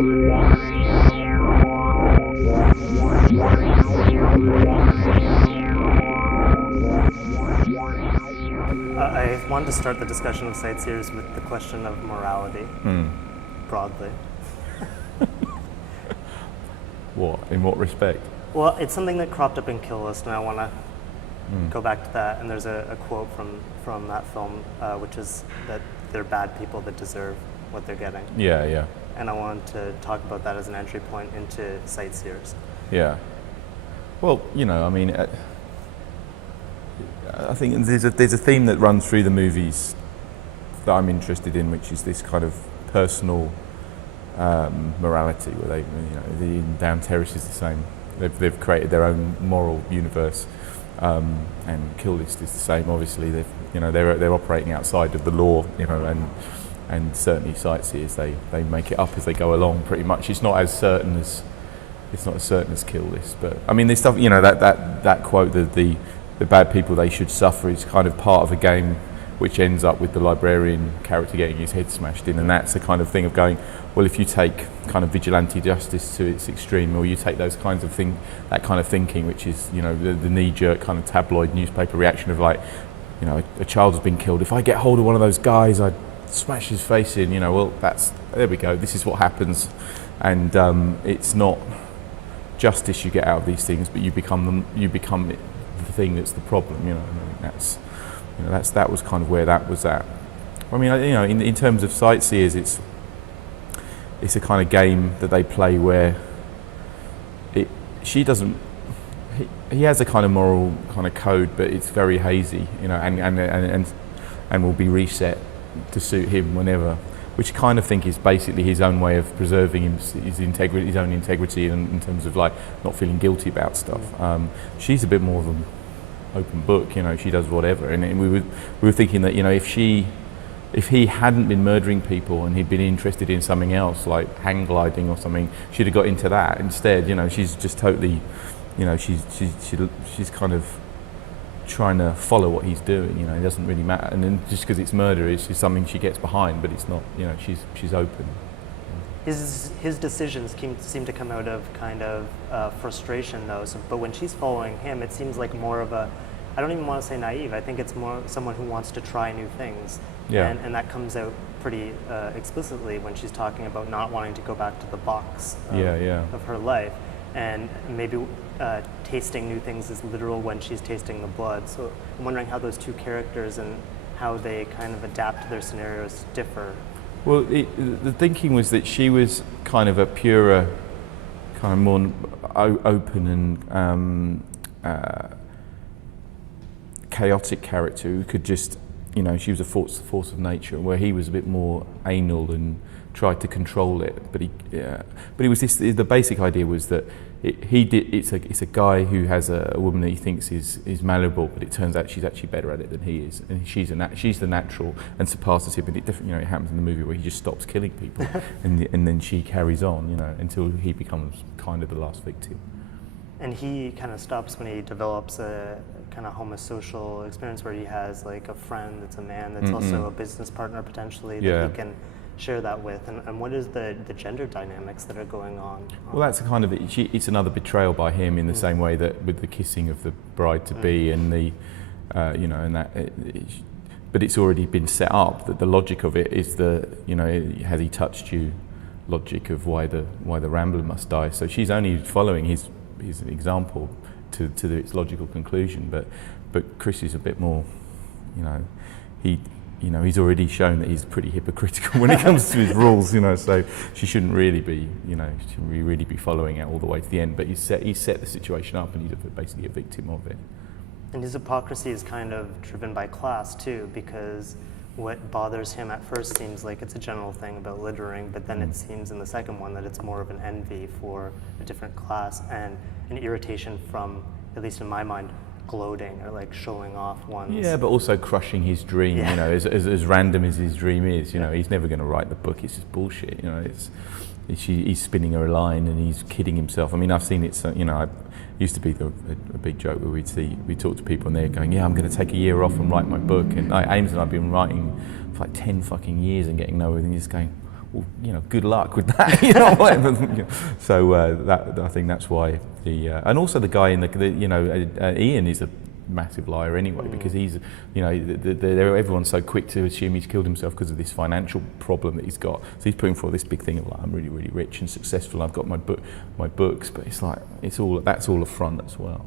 I wanted to start the discussion of sightseers with the question of morality, broadly. What? In what respect? Well, it's something that cropped up in Kill List, and I want to go back to that. And there's a quote from that film, which is that they're bad people that deserve what they're getting. Yeah, yeah. And I wanted to talk about that as an entry point into sightseers. Yeah. Well, you know, I mean, I think there's a theme that runs through the movies that I'm interested in, which is this kind of personal morality, where they, you know, the Down Terrace is the same. They've created their own moral universe, and Kill List is the same. Obviously, they're operating outside of the law, you know, and certainly sightseers they make it up as they go along. Pretty much, it's not as certain as Kill List. But I mean, this stuff, you know, that quote, the bad people, they should suffer, is kind of part of a game which ends up with the librarian character getting his head smashed in, and that's the kind of thing of going, well, if you take kind of vigilante justice to its extreme, or you take those kinds of that kind of thinking, which is, you know, the knee-jerk kind of tabloid newspaper reaction of like, you know, a child has been killed, if I get hold of one of those guys, I'd smash his face in, you know, well, there we go, this is what happens. And it's not justice you get out of these things, but you become the thing that's the problem, you know. I mean, that was kind of where that was at. I mean, you know, in terms of sightseers, it's a kind of game that they play where he has a kind of moral kind of code, but it's very hazy, you know, and will be reset to suit him whenever, which I kind of think is basically his own way of preserving his own integrity in terms of like not feeling guilty about stuff. She's a bit more of an open book, you know, she does whatever, and we were thinking that, you know, if he hadn't been murdering people and he'd been interested in something else like hang gliding or something, she'd have got into that instead. You know, she's just totally, you know, she's kind of trying to follow what he's doing, you know, it doesn't really matter, and then just because it's murder is something she gets behind, but it's not, you know, she's open. His decisions seem to come out of kind of frustration, though. But when she's following him, it seems like more of a, I don't even want to say naive, I think it's more someone who wants to try new things. Yeah. And that comes out pretty explicitly when she's talking about not wanting to go back to the box of her life. And maybe tasting new things is literal when she's tasting the blood. So I'm wondering how those two characters and how they kind of adapt to their scenarios differ. Well, the thinking was that she was kind of a purer, kind of more open and chaotic character who could just, you know, she was a force of nature, where he was a bit more anal and tried to control it. But it was this. The basic idea was that it's a guy who has a woman that he thinks is malleable, but it turns out she's actually better at it than he is, and she's the natural and surpasses him. And it definitely, you know, it happens in the movie where he just stops killing people, and then she carries on, you know, until he becomes kind of the last victim. And he kind of stops when he develops a kind of homosocial experience where he has like a friend that's a man that's also a business partner potentially that he can share that with. And what is the gender dynamics that are going on? Well, that's a kind of it's another betrayal by him in the same way that with the kissing of the bride to be and the you know, and that but it's already been set up that the logic of it is the, you know, has he touched you logic of why the Rambler must die. So she's only following his example to its logical conclusion, but Chris is a bit more, you know, he's already shown that he's pretty hypocritical when it comes to his rules, you know, so she shouldn't really be, you know, really be following it all the way to the end, but he's set the situation up and he's basically a victim of it. And his hypocrisy is kind of driven by class too, because what bothers him at first seems like it's a general thing about littering, but then it seems in the second one that it's more of an envy for a different class and an irritation from, at least in my mind, gloating or like showing off one's... Yeah, but also crushing his dream, you know, as random as his dream is, you know, he's never going to write the book, it's just bullshit, you know, he's spinning her a line and he's kidding himself. I mean, I've seen it, so, you know, it used to be a big joke where we'd talk to people and they're going, yeah, I'm going to take a year off and write my book, and Ames and I've been writing for like 10 fucking years and getting nowhere, and he's just going, well, you know, good luck with that. You know, whatever. So that I think that's why and also the guy in the you know, Ian is a massive liar anyway, because he's, you know, everyone's so quick to assume he's killed himself because of this financial problem that he's got. So he's putting forward this big thing of like, I'm really, really rich and successful. I've got my books, but it's like that's all a front as well.